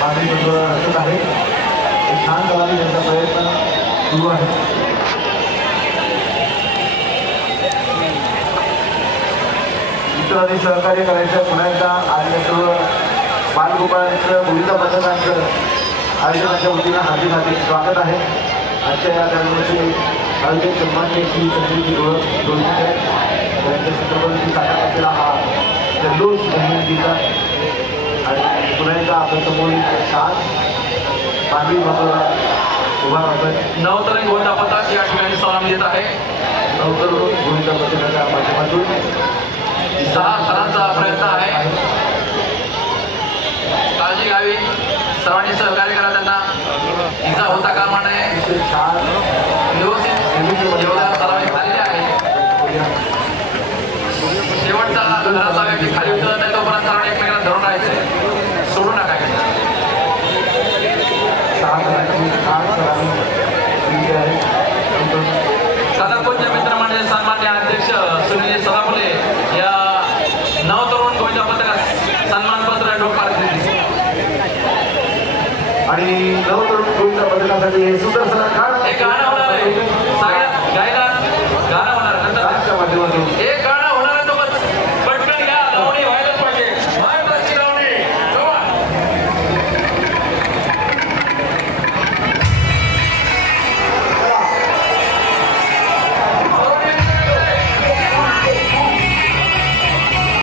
मागणी बरोबर असत आहे. छान करावी त्यांचा प्रयत्न सुरू आहे. मित्रांनी सहकार्य करायचं पुन्हा एकदा आणि सर्व बालगोपाळांचं भूमिका पथकांचं आयोजनाच्या वतीनं हार्दिक हार्दिक स्वागत आहे. आजच्या या कार्यक्रमाचे आयोजक सन्मान्य श्री संजयजी डोळ डोळकर त्यांच्या चित्रपटाची साकार असलेला हा जल्लोष गणपतीचा एकदा आपल्यासमोर छान पाणी बाबा उभा राहतोय. नवतरण गोविंदा पथक या ठिकाणी सलामी देत आहे. लवकर भूमिका पथकाच्या माध्यमातून सहा सरांचा प्रयत्न आहे. काळजी घ्यावी. सर्वांनी सहकार्य करा त्यांना. इजा होता कामा नये. व्यवस्थित. एवढ्या आहे. शेवटचा घराचा व्यक्ती खाली उतरत आणि नवतरुण गोविंदा पथकासाठी हे सुंदर सर